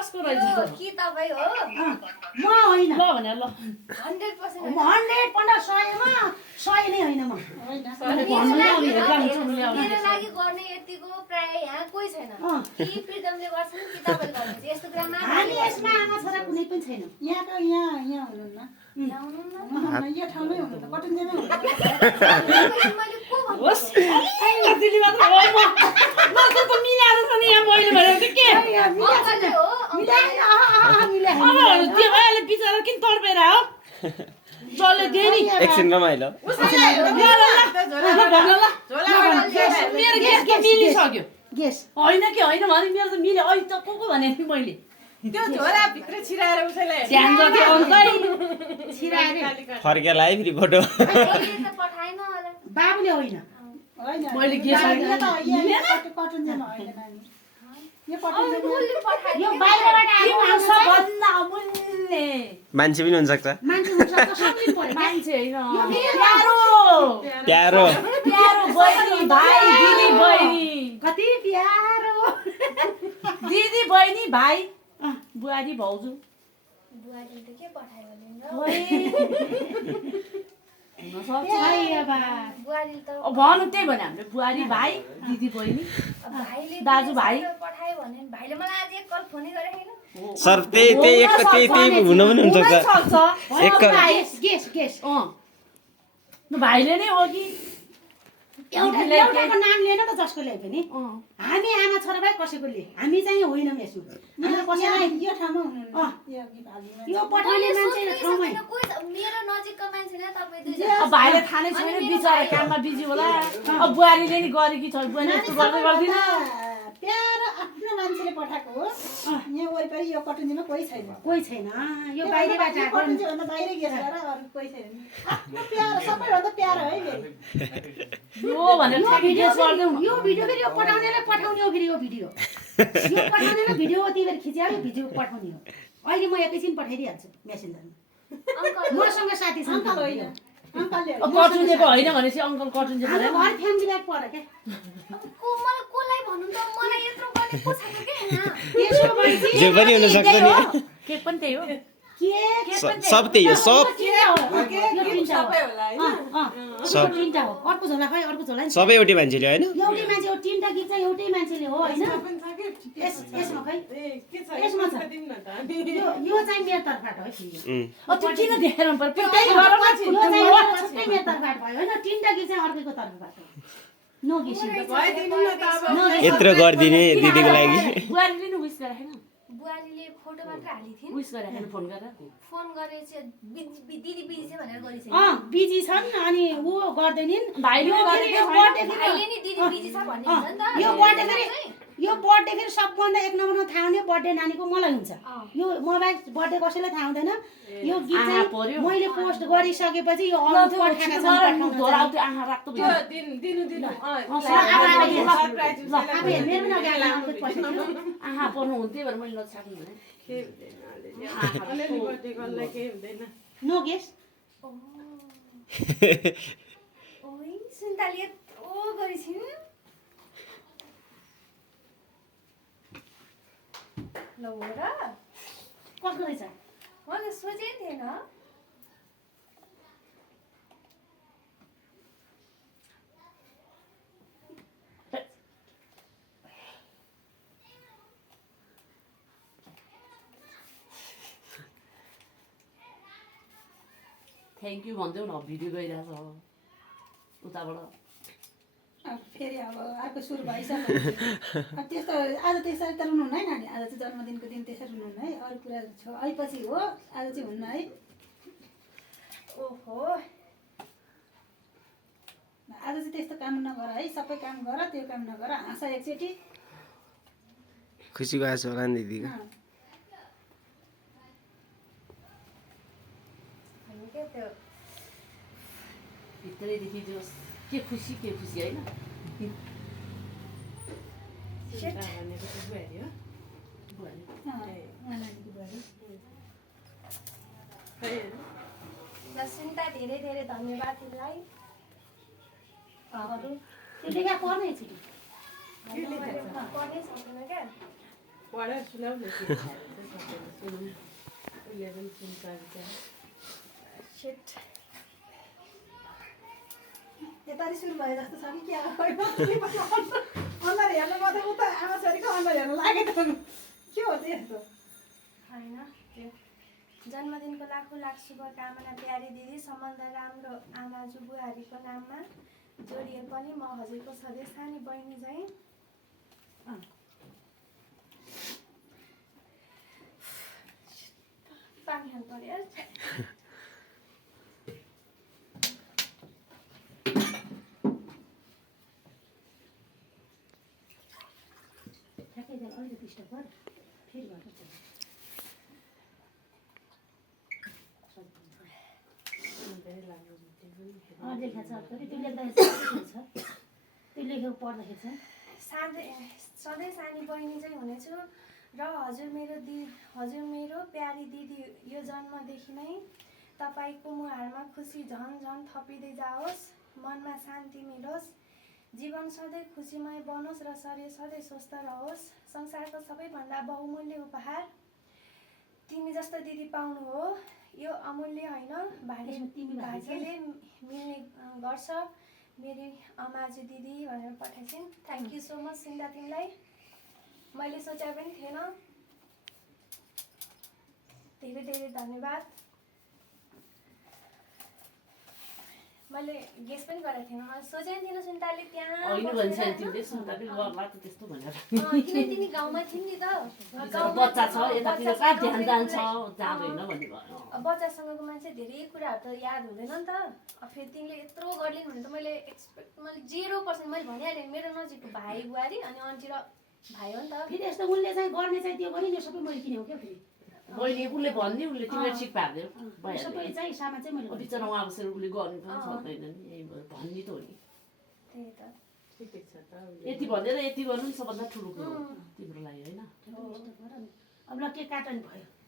कसको रहेछ कि तपाईँ हो म होइन ल भने ल 100% 100 100मा 100 नै होइन म मेरो लागि गर्ने यतिको प्राय यहाँ कोही छैन कि प्रितमले गर्छन् कि तपाईँले गर्नुहुन्छ यस्तो कुरामा हामी यसमा आमा छोरा कुनै पनि छैन यहाँको यहाँ हुनुहुन्न यो ठाउँमै हुनुहुन्छ कटुन्जेमै हुनुहुन्छ मैले को भन्नु होस् दिदी मात्र हो म त मिलाएर छ नि यहाँ मैले भनेको के अङ्कलले हो अब त्यो अहिले बिचरा किन तडपेर हो जसले दिए नि एकछिन रमाइलो मेरो ग्यास के मिलिसक्यो गेस होइन कि होइन भने मेरो त मिल्यो अहिले त को भने नि मैले त्यो झोला भित्र छिराएर उसैलाई ध्यान गर्थ्यो अङ्कै छिराएर फर्केर आयो फेरि फोटो मैले त पठाएन होला बाबुले होइन होइन मैले गेस कटुन्जेमा होइन नानी यो अब कसले पठायो यो बाहिरबाट आएको आउँछ सबभन्दा अमूल्य मान्छे पनि हुनसक्छ मान्छे हुन्छ त सबले पर्यो मान्छे होइन प्यारो प्यारो प्यारो बहिनी भाइ दिदी बहिनी कति प्यारो दिदी बहिनी भाइ बुहारी भाउजू बुहारीले त के पठायो भने हुनसक्छ बुहारीले त भन्नु त्यही भने हामीले बुहारी भाइ दिदी बहिनी भाइले दाजुभाइ पठायो भने भाइले मलाई आज एक कल फोनै गरेको छैन सर त्यही हुन पनि हुनसक्छ गेस गेस भाइले नै हो कि एउटाको नाम लिएन त जसको ल्याए पनि हामी आमा छोरा भाइ कसैकोले हामी चाहिँ होइनौँ यसो कसैलाई यो ठाउँमा हुनुहुन्न यो भालीमा यो पठाउने मान्छे ठाउँमै मेरो नजिकको मान्छे नै तपाईँ दुईजना अब भाइले थाहा नै छैन बिचरा काममा बिजी होला अब बुहारीले नि गरेकी छ बुहारी यस्तो गर्दै गर्दिन प्यारो आफ्नो मान्छेले पठाएको हो यहाँ वरिपरि यो कटुन्जेमा कोही छैन कोही छैन यो बाहिरबाट आएको कटुन्जेभन्दा बाहिरै गेस गरेर अरू कोही छैन आफ्नो प्यारो सबैभन्दा प्यारो है मेरो यो भनेर ठ्याक्कै गेस गर्दैनौ यो भिडियो फेरि यो पठाउनेलाई पठाउने हो फेरि यो भिडियो यो पठाउनेलाई भिडियो त्यही बेर खिच्यो यो भिडियो पठाउने हो अहिले म एकैछिन पठाइदिइहाल्छु मेसेन्जरमा मसँग साथी छ अङ्कल होइन अङ्कलले कटुन्जेको होइन भनेपछि अङ्कल कटुन्जे हाम्रो भने घर फ्यामिलीलाई पर्यो क्या मलाई कसलाई भन्नु त मलाई यत्रो गर्ने को छैन के हैन त्यसो भएपछि जे पनि हुनसक्छ नि के पनि त्यही हो सब त्यही हो सब सबै होला होइन सब तिनटा हो अर्को झोला खै अर्को झोला नि सबै एउटै मान्छेले होइन एउटै मान्छे हो तीनटा गीत चाहिँ एउटै मान्छेले हो होइन यसमा खै यसमा छ यो चाहिँ मेरो तर्फबाट हो फेरि त्यो किन देखेर पर्यो यो चाहिँ छुट्टै मेरो तर्फबाट भयो होइन तीनटा गीत चाहिँ अर्कैको तर्फबाट हो नो गेसिङ यत्रो गरिदिने दिदीको लागि बुहारीले नि विस गरेको छैन बुहारीले फोटो मात्र हाली थिइन् विस गरेको छैन फोन गरेर फोन गरेर चाहिँ दिदी बिजी छ भनेर गरिछ बिजी छन् अनि ऊ गर्दैनिन् भाइले गरेको भाइले नि दिदी बिजी छ भन्ने हुन्छ नि त यो बर्थडे फेरि सबभन्दा एक नम्बरमा थाहा हुने बर्थडे नानीको मलाई हुन्छ यो मोबाइल बर्थडे कसैलाई थाहा हुँदैन यो गीत चाहिँ मैले पोस्ट गरिसकेपछि यो अरू दोहोऱ्याउँथ्यो आँखा राख्दो भयो आँखा पर्नु हुन्थ्यो भनेर मैले नछाड्नु भने नो गेस ओइ सुन्ताले ओ गरिछिन् ल हो र कसको रहेछ मैले सोचेँ थिएन थ्याङ्क यू भन्दै न भिडियो गइरहेको छ उताबाट फेरि अब अर्को सुरु भइसक्यो त्यस्तो आज त्यसरी त रुनुहुन्न है नानी आज चाहिँ जन्मदिनको दिन त्यसरी रुनुहुन्न है अरू कुरा छ अहिपछि हो आज चाहिँ हुन्न है ओहो आज चाहिँ त्यस्तो काम नगर है सबै काम गर त्यो काम नगर हाँस एकचोटि खुसी भएको छ होला नि दिदीको के त्यो भित्रैदेखि जो के खुसी होइन सुन्ता धेरै धेरै धन्यवाद तिमीलाई त्यो लेखा पर्ने एकचोटि पर्नै सक्दैन क्या पढेर सुनाउ न के छ सबैले सुनौँ उसले पनि सुन्छ विचार Shit. यतारी सुरु भए जस्तो छ कि क्या अनुहार हेर्नु मात्रै उता आमा छोरीको अनुहार हेर्नु लागेको के हो त्यस्तो होइन त्यो जन्मदिनको लाखौँ लाख शुभकामना प्यारी दिदी सम्बन्ध राम्रो आमाजु बुहारीको नाममा जोडिए पनि म हजुरको सधैँ सानी बहिनी झैँ पानी खानु पर्यो ठ्याक्कै त्यहाँ अलिकति स्टप गर फेरि घर लेखा छ त्यो लेख्दाखेरि छ त्यो लेखेको पढ्दाखेरि छ सधैँ सानी बहिनी चाहिँ हुनेछु र हजुर मेरो प्यारी दिदी यो जन्मदेखि नै तपाईँको मुहारमा खुसी झन् झन् थपिँदै जाओस् मनमा शान्ति मिलोस् जीवन सधैँ खुसीमय बनोस् र शरीर सधैँ स्वस्थ रहोस् संसारको सबैभन्दा बहुमूल्य उपहार तिमी जस्तो दिदी पाउनु हो यो अमूल्य होइन भाग्यले मिल्ने गर्छ मेरी अमाजु दिदी भनेर पठाइछिन् थ्याङ्क यू सो मच सिन्दा तिमीलाई मैले सोचे पनि थिएन धेरै धेरै धन्यवाद मैले गेस पनि गरेको थिएन मैले सोचेको थिएन सुन्ताले त्यहाँ होइन भन्छ तिमीले सुन्दाखेरि गर्ला त त्यस्तो भनेर किन तिमी गाउँमा थियौ नि त बच्चा छ यतातिर कहाँ ध्यान जान्छ जाँदैन भन्ने भयो बच्चासँगको मान्छे धेरै कुराहरू त याद हुँदैन नि त फेरि तिमीले यत्रो गरिदिनु भने त मैले 0% मैले भनिहालेँ मेरो नजिकको भाइ बुहारी अनि आन्टी र भाइ हो नि त फेरि यस्तो उनले चाहिँ गर्ने चाहिँ त्यो गरे यो सबै मैले किनेको क्या फेरि मैले उसले भन्ने उसले तिमीलाई ठिक पारिदियो सबै चाहिँ सामान चाहिँ मैले बिचरा उहाँको सेर उसले गर्नु पनि सक्दैन नि यही भएर भन्ने त हो नि त्यही त ठिकै छ त यति भनेर यति गर्नु नि सबभन्दा ठुलो कुरो हो तिम्रो लागि होइन अब ल के काटन भयो